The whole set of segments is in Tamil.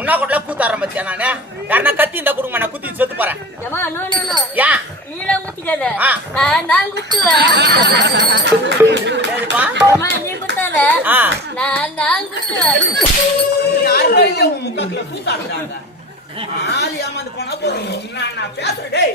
உன்னா கூட கூத்தாடுற பத்தியா நானு யாருன்னா கத்தி இந்த குடும்பம் நான் குத்தி செத்து போறேன். ஏன் நீலாம் குத்திக்காத. நான் குத்துவேன். நீ குத்தாத. நான் நான் குத்துவேன். ஆள் ஏமாந்து போனா போதும் நான் பேசுறேன்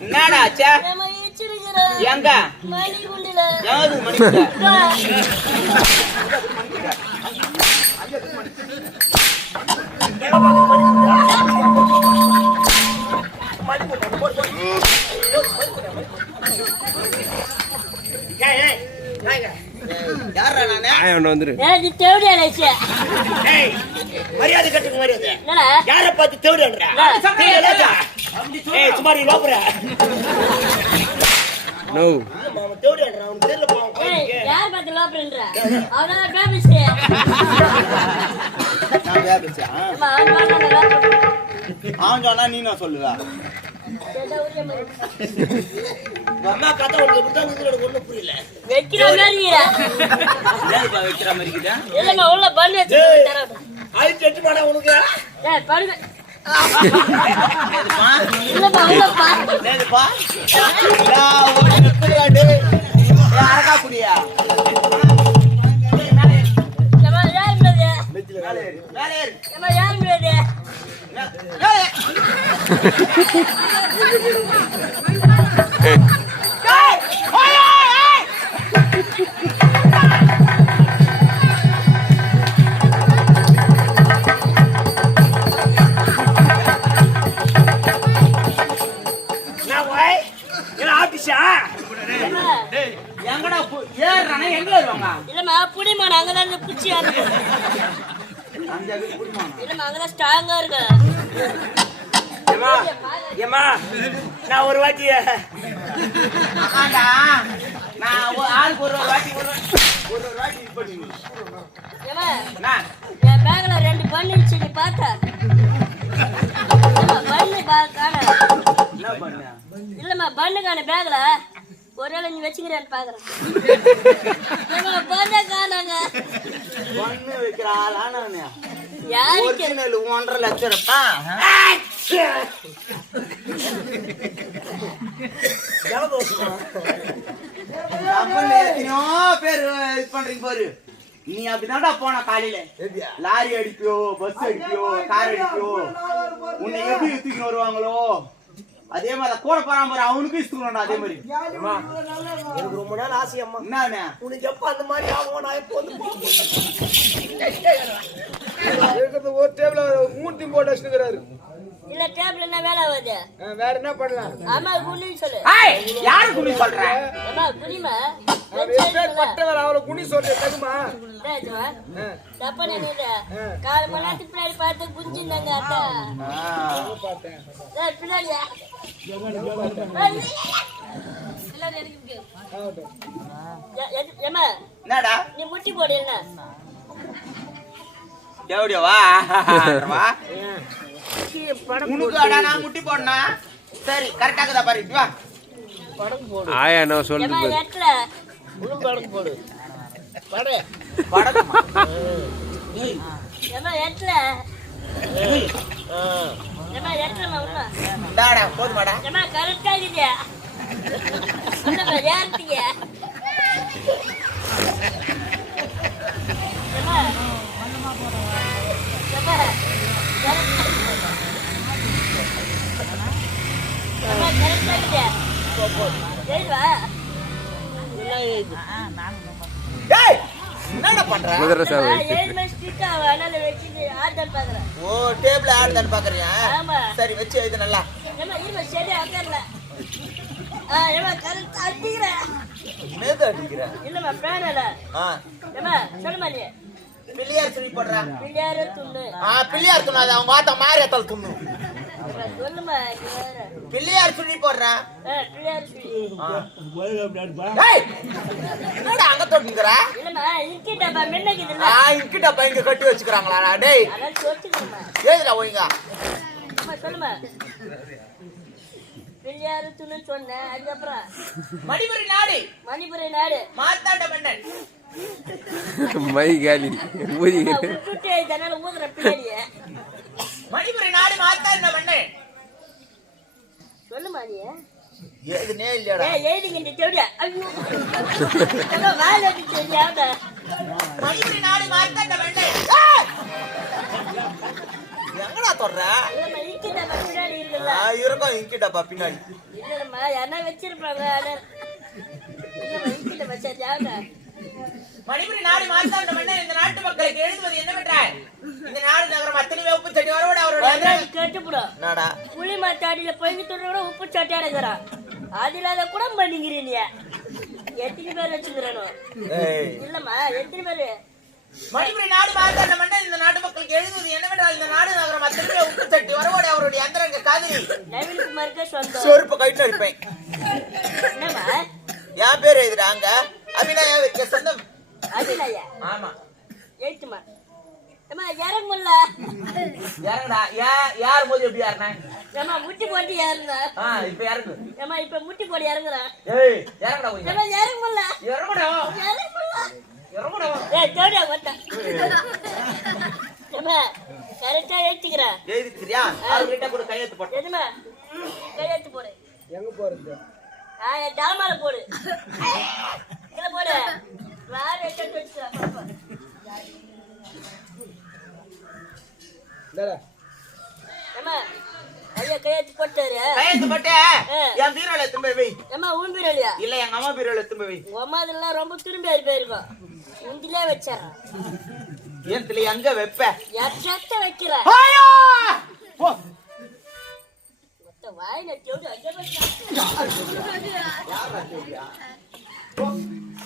என்னடா ஆச்சு? எங்க மணி குண்டுல. ஏது மணிக்கு அக்கா, யாரா நானு. வந்துரு. மரியாதை கட்டுக்கு மரியாதை? யார பார்த்து தேடுறா ஏய் நீ லோப்புற நோ அவன் தேடுறா அவன் தெரியல பாவம் ஏய், யார் பார்த்து லோப்பறன்ற? அவனால பேபிச்சு. நான். அவன் சொன்னா நீ நான் சொல்லுவா? அம்மா கதை உனக்கு ஒண்ணும் புரியல. வைக்கிற மாதிரி வைக்கிற மாதிரி இருக்குதா? இல்லம்மா, உள்ள பண்ணு வச்சு. தரேன். ஆயிரத்தி எட்டு மாடா உனக்கு? டேய். ஏய், அரக்கா குடியா? மேலே இல்லம்மா, புடிமான் அங்கதான் இருந்து பிடிச்சி இருக்கு. இல்லம்மா, அங்கதான் ஸ்ட்ராங்கா இருக்கு. ஏமா ஏமா நான் ஒரு வாட்டி ஆமாண்டா. நான் ஆளுக்கு ஒரு வாட்டி ஒரு ஒரு வாட்டி இது என்ன? என் பேக்ல ரெண்டு பண்ணு நீ பார்த்த? பண்ண? இல்லம்மா பண்ணு காண பேக்ல ஒருவேளை நீ வச்சுக்கிறேன்னு பாக்குறேன். பண்ண காணாங்க பொண்ணு வைக்கிற ஆளா நானு? யாருக்கு? ஒரிஜினல் ஒன்றரை லட்சம் ரூபா. எத்தனையோ பேர் இது பண்றீங்க பாரு. நீ அப்படிதான்டா போன காலையில. லாரி அடிப்பியோ பஸ் அடிப்பியோ கார் அடிப்பியோ உன்னை எப்படி தூக்கி வருவாங்களோ? அதே மாதிரி கூட போறான் பாரு அவனுக்கும் இசுக்கணும்டா அதே மாதிரி. எனக்கு ரொம்ப நாள் ஆசை அம்மா. என்னண்ணே? உனக்கு எப்ப அந்த மாதிரி ஆகும் நான் எப்போ வந்து இருக்கிறது ஒரு டேபிள் மூணு தீம் போட்டு வச்சுக்கிறாரு இல்ல டேபிள் என்ன வேலை ஆகுது வேற என்ன பண்ணலாம் ஆமா குனி சொல்லு ஏய், யாருக்கு நீ சொல்ற அம்மா குனிமா எப்பேர் பட்டவர் அவரை குனி சொல்ற தகுமா தப்பா நினைத கால் மணி நேரத்துக்கு பின்னாடி பார்த்து குஞ்சிருந்தாங்க அத்தா பின்னாடி ஏம்மா என்னடா நீ முட்டி போடு என்ன எப்படியா வா வா உனக்கு அடா நான் முட்டி போடனா சரி கரெக்டா இருக்குதா பாரு ஆயா என்ன சொல்லுது. எட்ல வடக்குமா ஏம்மா எட்ல போதுமாடா ஏம்மா கரெக்டா இருக்குது இருக்குது என்னடா பண்ற? குதிரை சாவை ஓ டேபிள் ஆடுதான்னு பாக்குறியா ஆமா. சரி வச்சு எழுது நல்லா. மேது அடிக்கிற? இல்லம்மா பேனல ஆ. ஏமா சொல்லுமா நீ. பிள்ளையார் சொல்லி போடுறா. பிள்ளையார துண்ணு. ஆ பிள்ளையார் துண்ணு நீ வேற பிள்ளையார் சொல்லி போடுறா ஆ பிள்ளையார சொல்லி. ஏய், என்னடா அங்க மின்னக்குதுல்ல ஆ இங்கிட்ட இங்க கட்டி வச்சுக்கிறாங்களா? டேய். ஏதுடா ஒய்ங்க அம்மா சொல்லுமா பிள்ளையார துண்ணு சொன்னேன் அதுக்கப்புறம். மணிபுரி நாடு. மணிபுரி நாடு. மார்த்தாண்ட மன்னன். மை காலி. ஊதி. விட்டுட்டு இதனால ஊதுற பிள்ளைய மணிபுரி நாடு மார்த்தாண்ட மன்னன் சொல்லுமா நீ. ஏதுனே இல்லையாடா. ஏய் எழுதிங்க இந்த செவிலியா ஐயோ. மணிபுரி நாடு மன்னன் ஏய்! எங்கடா தொடுற? பின்னாடி இருக்குல்ல ஆ இருக்கும் இங்கிட்டப்பா பின்னாடி. இல்லம்மா யாருன்னா வச்சிருப்பாங்க மணிபுரி நாடு மார்த்தாண்ட மன்னன் இந்த நாட்டு மக்களுக்கு எழுதுவது என்னவென்றால் இந்த நாடு நகரம் அத்தனை வேப்பு செடி வரவோட அவருடைய அதான் கேட்டுப்படும் புளி மாத்தாடியில பொய்கிட்டு விட உப்பு சட்டையா இருக்கிறான் அது இல்லாத கூட பண்ணிக்கிறீங்க எத்தனை பேர் வச்சுக்கிறேனோ? இல்லம்மா எத்தனை பேரு? மணிபுரி நாடு மார்த்தாண்ட மன்னன் இந்த நாட்டு மக்களுக்கு எழுதுவது என்னவென்றால் இந்த நாடு நகரம் அத்தனை உப்பு சட்டி வரவோட அவருடைய அந்தரங்க காதலி நவீன் குமாருக்கு சொந்தம். செருப்பு கைட்டு இருப்பேன் என்னம்மா? என் பேர் எழுதுறாங்க அபிநயாவிற்கு சொந்தம் அபிநயா? ஆமா. எழுத்துமா ஏம்மா இறங்கும்ல. இறங்குடா. யா- யார் போது எப்படி யாருண்ணா ஏம்மா முட்டி போட்டு ஏறுனா ஆ இப்ப இறங்கு. ஏம்மா இப்ப முட்டி போட்டு இறங்குறேன் ஏய் இறங்குடா கொஞ்சம். ஏம்மா இறங்கும்ல. இறங்குடா. இறங்கும்ல. இறங்குடா. ஏய் வந்தா அவர்கிட்ட கூட கையெழுத்து எதுமா கையெழுத்து போடு. எங்க போறது? ஆ டாமால போடு. கையெழுத்து போட்டாரு. கையெழுத்து போட்டு? என் பீரோல எத்தும் போய் வை. ஏம்மா உன் இல்ல எங்க அம்மா பீரோல வை. உங்க அம்மா இதெல்லாம் ரொம்ப திரும்பி ஆகி போயிருக்கும் உண்டிலே வச்சேன் ஏன்த்துல எங்க வைப்ப? எச்சத்த வைக்கிறேன் ஆயா! போ. மொத்த வாயில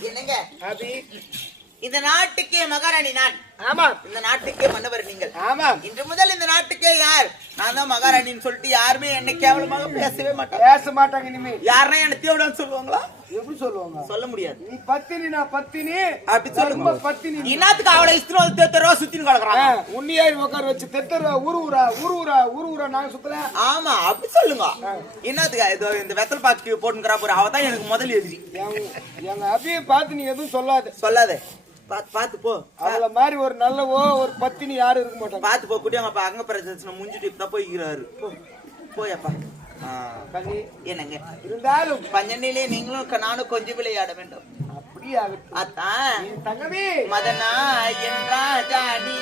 என்னங்க? அபி இந்த நாட்டுக்கே மகாராணி நான். ஆமா. இந்த நாட்டுக்கே மன்னவர் நீங்கள். ஆமா. இன்று முதல் இந்த நாட்டுக்கே யார்? நான் தான் மகாராணின்னு சொல்லிட்டு யாருமே என்னை கேவலமாக பேசவே மாட்டாங்க. பேச மாட்டாங்க இனிமே. யாருன்னா என்ன தேவடான்னு சொல்லுவாங்களா? எப்படி சொல்லுவாங்க? சொல்ல முடியாது. நீ பத்தினி நான் பத்தினி அப்படி சொல்லுங்க. பத்தினி. நீ. என்னத்துக்கு அவளை இஸ்திரம் தேத்தரவா சுத்தின்னு கிடக்குறாங்க. உன்னியாரி உட்கார வச்சு தெத்தர ஊரா ஊரு ஊரா ஊரு ஊரா நாங்க சுத்தல. ஆமா அப்படி சொல்லுங்க. என்னத்துக்கு இதோ இந்த வெத்தல் பாக்கு போட்டுங்கிறா போற அவ தான் எனக்கு முதல் எதிரி. எங்க எங்க அபியை பார்த்து நீ எதுவும் சொல்லாத. சொல்லாத. பாத்து பாத்து போ. அவள மாதிரி ஒரு நல்லவோ ஒரு பத்தினி யாரும் இருக்க மாட்டாங்க. பாத்து போ குட்டியாங்கப்பா அங்க பிரச்சனை முடிஞ்சுட்டு இப்பதான் போய்க்கிறாரு. போ. போயப்பா. என்னங்க? இருந்தாலும் பஞ்சனிலே நீங்களும் நானும் கொஞ்சம் விளையாட வேண்டும். அப்படியே ஆகட்டும் அத்தான் நீ தங்கமே. மதனா என் ராஜா நீ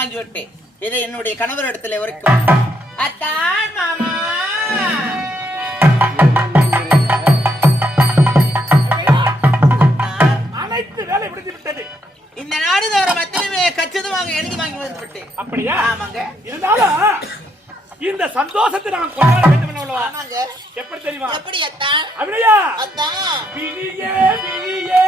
வாங்கி விட்டேன் இதை என்னுடைய கணவர் இடத்துல வரைக்கும் அத்தான் மாமா. அனைத்து வேலை விட்டது. இந்த நாடு நகரம் அத்தனையுமே கச்சிதமாக எழுதி வாங்கி வந்து விட்டேன். அப்படியா? ஆமாங்க. இருந்தாலும் இந்த சந்தோஷத்தை நான் கொண்டாட வேண்டும்? ஆமாங்க. எப்படி தெரியுமா? எப்படி அத்தான் அப்படியா அத்தான் விழியே விழியே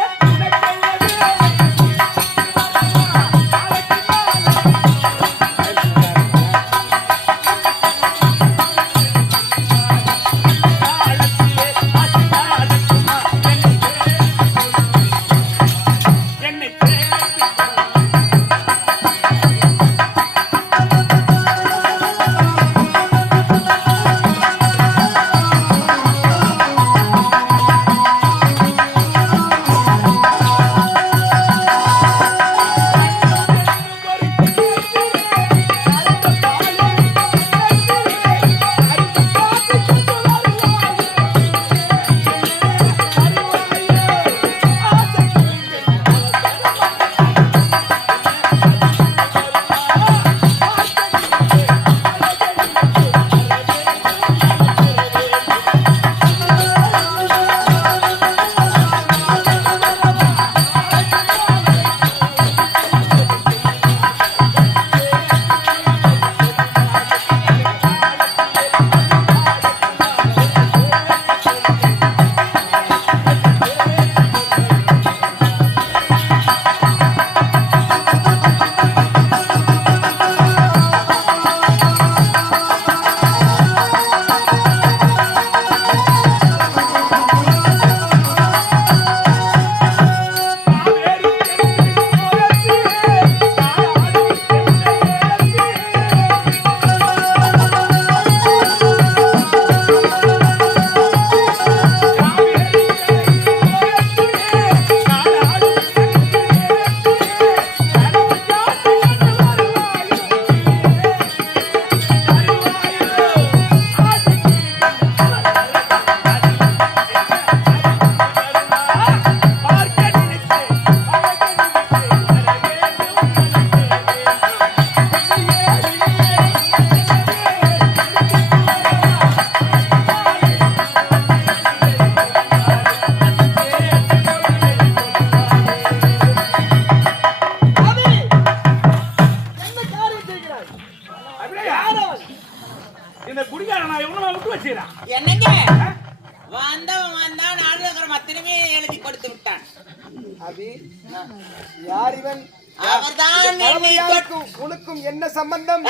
சம்பந்தம்.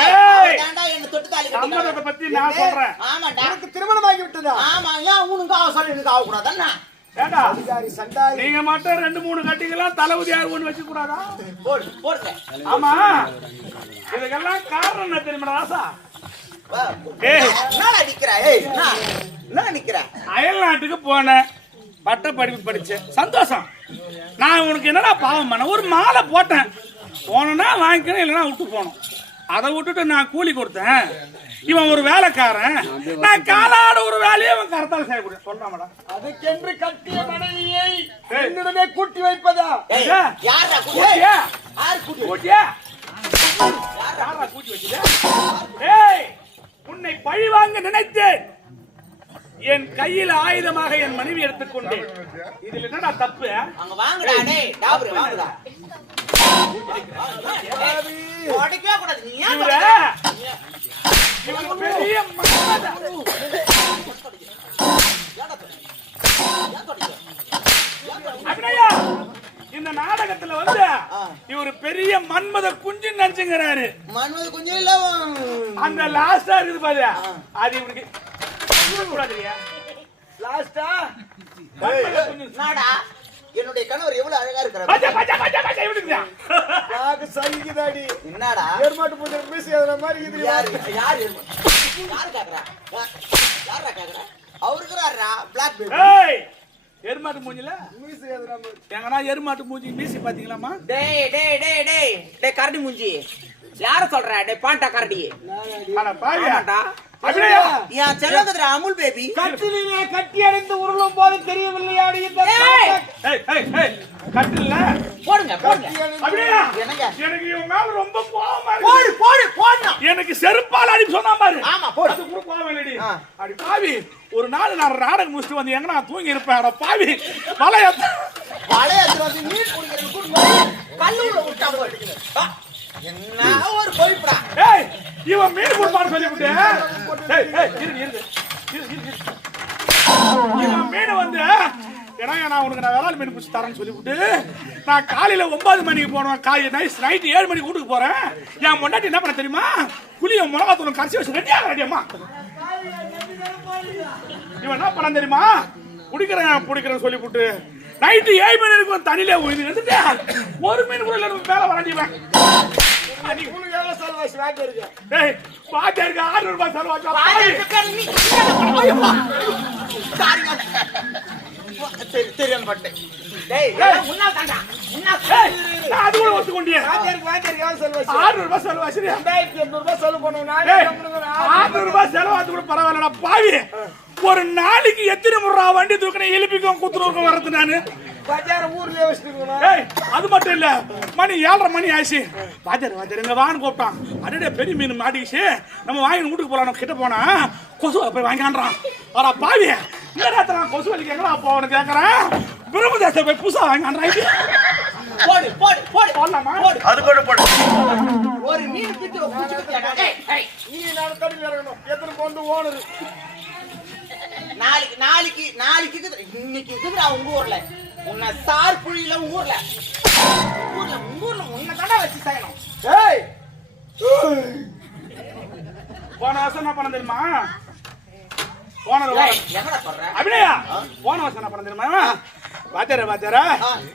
சம்மதத்தை பத்தி நான் சொல்றேன். ஆமாண்டா. உனக்கு திருமணம் ஆகி விட்டதா ஆமா ஏன் உனக்கு சொல்லி எனக்கு ஆகக்கூடாதுன்னா நீங்க மட்டும் ரெண்டு மூணு கட்டிக்கலாம் தளபதி யார் ஒண்ணு வச்சு கூடாதா? ஆமா. இதுக்கெல்லாம் காரணம் என்ன தெரியுமா ராசா? அயல் நாட்டுக்கு போனேன். பட்ட படிப்பு படிச்சேன். சந்தோஷம். நான் உனக்கு என்னடா பாவம் பண்ண? ஒரு மாலை போட்டேன். போனேன்னா வாங்கிக்கிறேன் இல்லைன்னா விட்டு போனோம் அதை விட்டுட்டு நான் கூலி கொடுத்தேன். இவன் ஒரு வேலைக்காரன். நான் காலாட ஒரு வேலையை அவன் கரெக்டாக செய்யக்கூடிய சொல்றாமடா அதுக்கென்று கட்டிய மனைவியை என்னிடமே கூட்டி வைப்பதா? கூட்டி உன்னை பழி வாங்க நினைத்தேன். என் கையில் ஆயுதமாக என் மனைவி எடுத்துக்கொண்டேன் இதுல என்னடா தப்பு? அங்க வாங்குடா டேய். டாபர் வாங்குடா. உடைக்கவே கூடாது நீ ஏன் பெரிய? அபிநயா இந்த நாடகத்துல வந்து இவரு பெரிய மன்மத குஞ்சு நினைச்சுங்கிறாரு மன்மது கொஞ்சம் இல்ல. அந்த லாஸ்டா இருக்குது பாரு அது இவனுக்கு கூடாதுயா லாஸ்டா? குஞ்சு. என்னுடைய கணவர் எவ்வளவு அழகா இருக்கிறார் நாக்கு சகிக்குதாடி. என்னடா? ஏர்மாட்டு பூஜை மீசி அதுல மாதிரி இருக்குது யாரு யாரு யாரு? கேக்குறா? யாரா கேக்குறா? அவருக்குறாரா பிளாக் பேபி ஏய் எருமாட்டு மூஞ்சில? மீசி எங்கன்னா எருமாட்டு மூஞ்சி மீசி பாத்தீங்களாமா டேய் டேய் டேய் டேய். டேய் கரடி மூஞ்சி. யார சொல்ற? டேய் பாண்டா கரடி. அட அமுல் பேபி கட்டிலே கட்டி அடைந்து உருளும் போது ஏய்! கட்டில்ல? போடுங்க போடுங்க. அபிநயா! என்னங்க? எனக்கு இவன் மேல ரொம்ப கோவமா போடு போடு போடணும். எனக்கு செருப்பால் அடி சொன்னா பாரு. ஆமா போடு. அது கூட கோவம் இல்லடி. அடி பாவி ஒரு நாள் நான் நாடகம் முடிச்சுட்டு வந்து எங்க நான் தூங்கி இருப்பேன்? அட பாவி வலைய பழைய வந்து மீன் குடிக்கிறது கூட கல்லூரில விட்டா போடு. என்ன ஒரு கொழுப்புடா ஏய் இவன் மீன் கொடுப்பான்னு சொல்லிவிட்டு இவன் மீன் வந்து ஏன்னா நான் உனக்கு நான் விரால் மீன் பிடிச்சி தரேன்னு சொல்லிவிட்டு நான் காலையில ஒன்பது மணிக்கு போனேன் காய் நைட் நைட் ஏழு மணிக்கு வீட்டுக்கு போறேன். என் முன்னாடி என்ன பண்ண தெரியுமா? புளிய மிளகா தூள் கரைச்சி வச்சு ரெடியா ரெடியம்மா இவன் என்ன பண்ண தெரியுமா? குடிக்கிறேன் பிடிக்கிறேன் சொல்லிவிட்டு நைட்டு ஏழு மணி இருக்கும் தண்ணியில உயிர் எடுத்துட்டு ஒரு மீன் கூட இல்லை மேல வராண்டிவன் எவ்வளவு இருக்கு பாத்தியாருக்கு ஆறு ரூபாய் செலவாச்சா தெரியும் பட்டேன். தாண்டா. முன்னாள் ஏய், எவ்வளவு செலவாசி? ஆறு ரூபாய் செலவாச்சு பரவாயில்லடா பாவி. ஒரு நாளைக்கு எத்தனை முறை வண்டி தூக்கின எழுப்பிக்கும் குத்துருக்கும் வர்றது நானு? பஜார ஊர்லயே வச்சுட்டு இருக்கணும் ஏய் அது மட்டும் இல்ல. மணி ஏழரை மணி ஆச்சு வாத்தியார் வாத்தியார் இங்க வான்னு கூப்பிட்டான். அடடே பெரிய மீன் மாட்டிக்கிச்சு. நம்ம வாங்கி வீட்டுக்கு போலாம். கிட்ட போனா கொசு போய் வாங்கிக்கான்றான் ஆனா பாவி. இந்த நேரத்துல நான் கொசு வலி கேட்கறேன் பிரம்மதேச போய் புதுசா வாங்கிக்கான்றான் போடு போடு போடு. போடலாமா? ஒரு மீன் பிச்சு குச்சி குச்சி டேய் டேய் நீ நான் கடையில் இறங்கணும். எத்தனை கொண்டு ஓனர் நாளைக்கு நாளைக்கு நாளைக்கு இருக்குது. இன்னைக்கு இருக்குதுடா உங்க ஊர்ல. உன்னை சார் புழியில உங்க ஊர்ல ஊர்ல ஊர்ல உன்னை தாண்டா வச்சு செய்யணும் ஏய்! போன வருஷம் என்ன பண்ண தெரியுமா? போன அபிநயா! போன வருஷம் என்ன பண்ண தெரியுமா? வாத்தியார வாத்தியார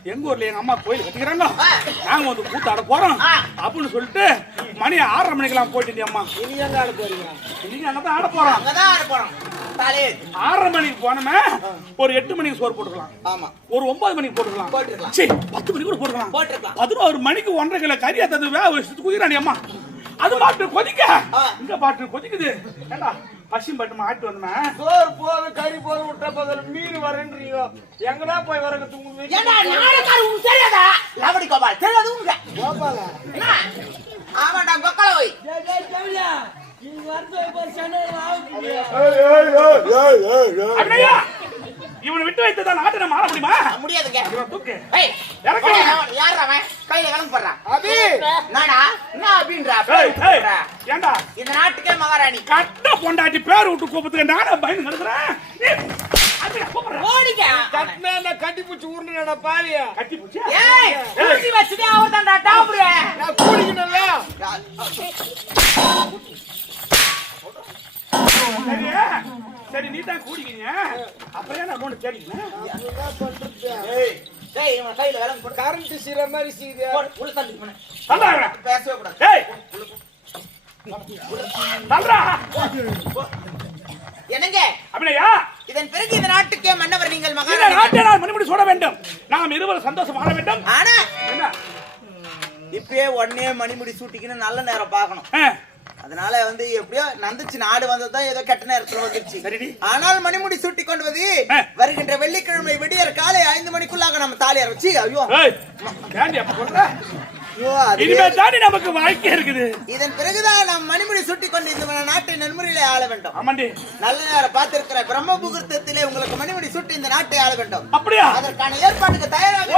எங்க ஊர்ல எங்க அம்மா கோயில் கட்டிக்கிறாங்க. நாங்க வந்து கூத்தாட போறோம் அப்படின்னு சொல்லிட்டு மணி ஆறரை மணிக்கெல்லாம் போயிட்டு அம்மா இனி எங்க ஆட போறீங்க? இன்னைக்கு அங்கதான் ஆட போறோம். அங்கதான் ஆட போறோம். ஆறரை மணிக்கு போனோமே ஒரு எட்டு மணிக்கு சோறு போட்டுக்கலாம். ஆமா. ஒரு ஒன்பது மணிக்கு போட்டுக்கலாம். போட்டுக்கலாம். சரி பத்து மணிக்கு கூட போட்டுக்கலாம். போட்டுக்கலாம். பதினோரு மணிக்கு ஒன்றரை கிலோ கறி தந்து வேக வச்சுட்டு குதிராணி அம்மா. அது பாட்டு கொதிக்க. ஆ. இங்க பாட்டு கொதிக்குது. ஏண்டா பசியும் பாட்டு மாட்டு வந்தேன் சோறு போதும் கறி போதும் விட்ட பதில் மீன் வரேன்றீங்க எங்கடா போய் வரங்க தூங்குது? ஏண்டா நாடகாரு உனக்கு தெரியாதா? லவடி கோபால் தெரியாது உங்க. கோபாலா? என்ன? ஆமாடா கொக்கல போய். இவனை விட்டு வைத்ததா நாட்டை நம்ம ஆட முடியுமா? முடியாதுங்க. இவன் தூக்கு. இறக்கு. யார் அவன் கையில கிளம்பு போடுறான் அபி! நாடா என்ன ஏய், ஏண்டா? இந்த நாட்டுக்கே மகாராணி. கட்ட பொண்டாட்டி பேர் விட்டு கூப்பிட்டு நானே பயந்து கிடக்குறேன். நீ ஓடிக்க. கட்டினா நான் கட்டி பிடிச்சி உருண்டுடா பாவியா. கட்டி பூச்சி ஏய் ஊசி வச்சுட்டு அவர் தான்டா டாப்ரு. நான் கூடிக்கணும்ல சரி சரி நீ தான் கூடிக்கிறீங்க அப்புறம் கையில விலங்கு போட்டு கரண்ட் சீர மாதிரி போடு, உள்ள தள்ளி. தள்ளுறா பேசவே கூடாது. என்னங்க? அப்படியா? இதன் பிறகு இந்த நாட்டுக்கே மன்னவர் நீங்கள் இந்த மகாராணி நாட்டை நான் மறுபடி சொல்ல வேண்டும். நாம் இருவரும் சந்தோஷம் வாழ வேண்டும். ஆனா என்ன? இப்பயே உடனே மணிமுடி சூட்டிக்கின்னு நல்ல நேரம் பார்க்கணும். அதனால வந்து எப்படியோ நந்துச்சு நாடு வந்ததுதான் ஏதோ கெட்ட நேரத்துல வந்துருச்சு. ஆனால் மணிமுடி சூட்டி கொண்டுவது. வருகின்ற வெள்ளிக்கிழமை விடியற் காலை ஐந்து மணிக்குள்ளாக நம்ம தாலி வச்சு ஐயோ. நமக்கு வாழ்க்கை இருக்குது. இதன் பிறகுதான் நாம் மணிமுடி சூட்டி கொண்டு இந்த நாட்டை நன்முறையிலே ஆள வேண்டும். நல்ல நேரம் பார்த்திருக்கிற பிரம்ம முகூர்த்தத்திலே உங்களுக்கு மணிமுடி சூட்டி இந்த நாட்டை ஆள வேண்டும். அப்படியா? அதற்கான ஏற்பாட்டுக்கு தயாராக